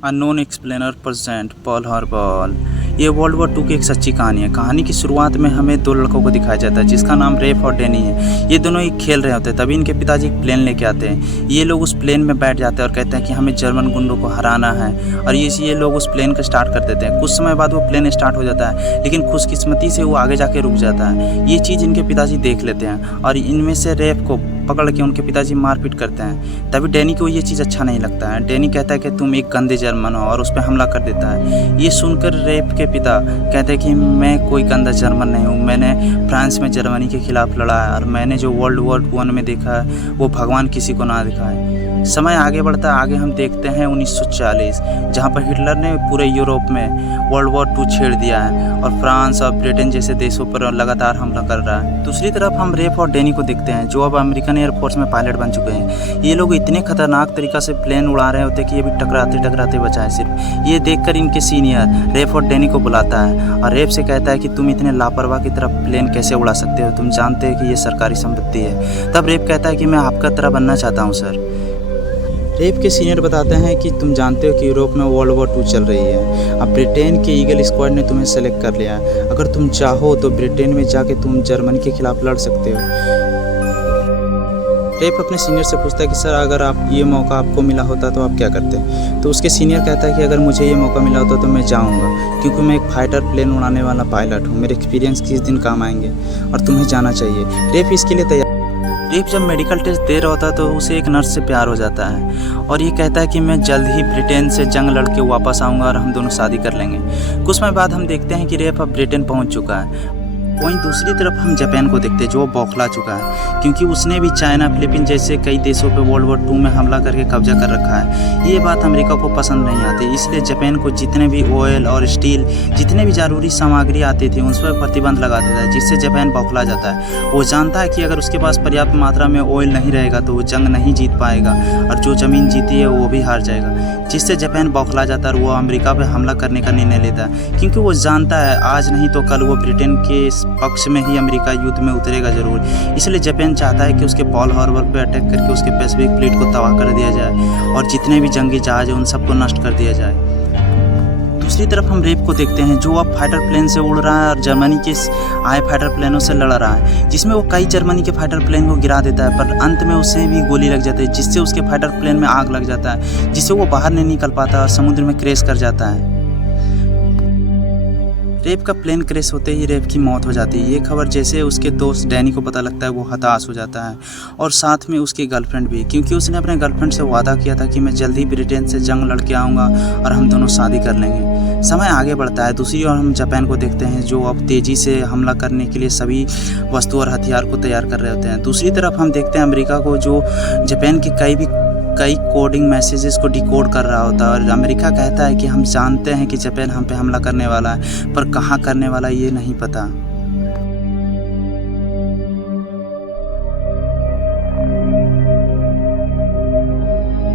Unknown explainer present Paul horrible. ये world war 2 की एक सच्ची कहानी है। कहानी की शुरुआत में हमें दो लड़कों को दिखाया जाता है जिसका नाम रेफ और डैनी है। ये दोनों ही खेल रहे होते हैं, तभी इनके पिताजी एक प्लेन लेके आते हैं। ये लोग उस प्लेन में बैठ जाते हैं और कहते हैं कि हमें जर्मन गुंडों को हराना है, और ये लोग उस प्लेन को स्टार्ट कर देते हैं। कुछ समय बाद वो प्लेन स्टार्ट हो जाता है, लेकिन खुशकिस्मती से वो आगे जाके रुक जाता है। ये चीज़ इनके पिताजी देख लेते हैं और इनमें से रेफ को पकड़ के उनके पिताजी मारपीट करते हैं। तभी डैनी को ये चीज़ अच्छा नहीं लगता है। डैनी कहता है कि तुम एक गंदे जर्मन हो, और उस पर हमला कर देता है। ये सुनकर रेफ के पिता कहते हैं कि मैं कोई गंदा जर्मन नहीं हूँ, मैंने फ्रांस में जर्मनी के खिलाफ लड़ा है, और मैंने जो वर्ल्ड वॉर 1 में देखा है वो भगवान किसी को ना दिखाए। समय आगे बढ़ता है। आगे हम देखते हैं 1940, जहाँ पर हिटलर ने पूरे यूरोप में वर्ल्ड वॉर 2 छेड़ दिया है और फ्रांस और ब्रिटेन जैसे देशों पर लगातार हमला कर रहा है। दूसरी तरफ हम रेफ और डैनी को देखते हैं जो अब अमेरिकन एयरफोर्स में पायलट बन चुके हैं। ये लोग इतने खतरनाक तरीक़ा से प्लेन उड़ा रहे होते हैं कि ये भी टकराते बचाए सिर्फ। ये देखकर इनके सीनियर रेफ और डैनी को बुलाता है और रेफ से कहता है कि तुम इतने लापरवाह की तरफ प्लेन कैसे उड़ा सकते हो, तुम जानते हो कि ये सरकारी संपत्ति है। तब रेफ कहता है कि मैं आपका तरह बनना चाहता हूँ सर। रेफ के सीनियर बताते हैं कि तुम जानते हो कि यूरोप में वर्ल्ड वॉर 2 चल रही है। अब ब्रिटेन के ईगल स्क्वाड ने तुम्हें सेलेक्ट कर लिया है। अगर तुम चाहो तो ब्रिटेन में जाके तुम जर्मनी के खिलाफ लड़ सकते हो। रेफ अपने सीनियर से पूछता है कि सर अगर आप ये मौका आपको मिला होता तो आप क्या करते। तो उसके सीनियर कहता है कि अगर मुझे ये मौका मिला होता तो मैं जाऊँगा, क्योंकि मैं एक फाइटर प्लेन उड़ाने वाला पायलट हूँ। मेरे एक्सपीरियंस किस दिन काम आएंगे और तुम्हें जाना चाहिए। रेफ इसके लिए तैयार। रेफ जब मेडिकल टेस्ट दे रहा होता है तो उसे एक नर्स से प्यार हो जाता है और ये कहता है कि मैं जल्द ही ब्रिटेन से जंग लड़ के वापस आऊँगा और हम दोनों शादी कर लेंगे। कुछ समय बाद हम देखते हैं कि रेफ अब ब्रिटेन पहुँच चुका है। वहीं दूसरी तरफ हम जापान को देखते हैं जो बौखला चुका है, क्योंकि उसने भी चाइना, फिलीपीन जैसे कई देशों पर वर्ल्ड वॉर 2 में हमला करके कब्जा कर रखा है। ये बात अमेरिका को पसंद नहीं आती, इसलिए जापान को जितने भी ऑयल और स्टील, जितने भी जरूरी सामग्री आती थी उन पर प्रतिबंध लगा देता है, जिससे जापान बौखला जाता है। वो जानता है कि अगर उसके पास पर्याप्त मात्रा में ऑयल नहीं रहेगा तो वो जंग नहीं जीत पाएगा, और जो ज़मीन जीती है वो भी हार जाएगा, जिससे जापान बौखला जाता है और वो अमेरिका पर हमला करने का निर्णय लेता है, क्योंकि वो जानता है आज नहीं तो कल वो ब्रिटेन के पक्ष में ही अमेरिका युद्ध में उतरेगा जरूर। इसलिए जापान चाहता है कि उसके पॉल हार्बर पर अटैक करके उसके पैसिफिक फ्लीट को तबाह कर दिया जाए और जितने भी जंगी जहाज हैं उन सबको नष्ट कर दिया जाए। दूसरी तरफ हम रेफ को देखते हैं जो अब फाइटर प्लेन से उड़ रहा है और जर्मनी के आए फाइटर प्लेनों से लड़ रहा है, जिसमें वो कई जर्मनी के फाइटर प्लेन को गिरा देता है, पर अंत में उसे भी गोली लग जाती है, जिससे उसके फाइटर प्लेन में आग लग जाता है, जिससे वो बाहर नहीं निकल पाता और समुद्र में क्रैश कर जाता है। रेफ का प्लेन क्रैश होते ही रेफ की मौत हो जाती है। ये खबर जैसे उसके दोस्त डैनी को पता लगता है वो हताश हो जाता है, और साथ में उसकी गर्लफ्रेंड भी, क्योंकि उसने अपने गर्लफ्रेंड से वादा किया था कि मैं जल्दी ब्रिटेन से जंग लड़ के आऊँगा और हम दोनों शादी कर लेंगे। समय आगे बढ़ता है। दूसरी ओर हम जापान को देखते हैं जो अब तेज़ी से हमला करने के लिए सभी वस्तु और हथियार को तैयार कर रहे होते हैं। दूसरी तरफ हम देखते हैं अमेरिका को जो जापान के कई कोडिंग मैसेजेस को डिकोड कर रहा होता है, और अमेरिका कहता है कि हम जानते हैं कि जापान हम पे हमला करने वाला है, पर कहाँ करने वाला ये नहीं पता।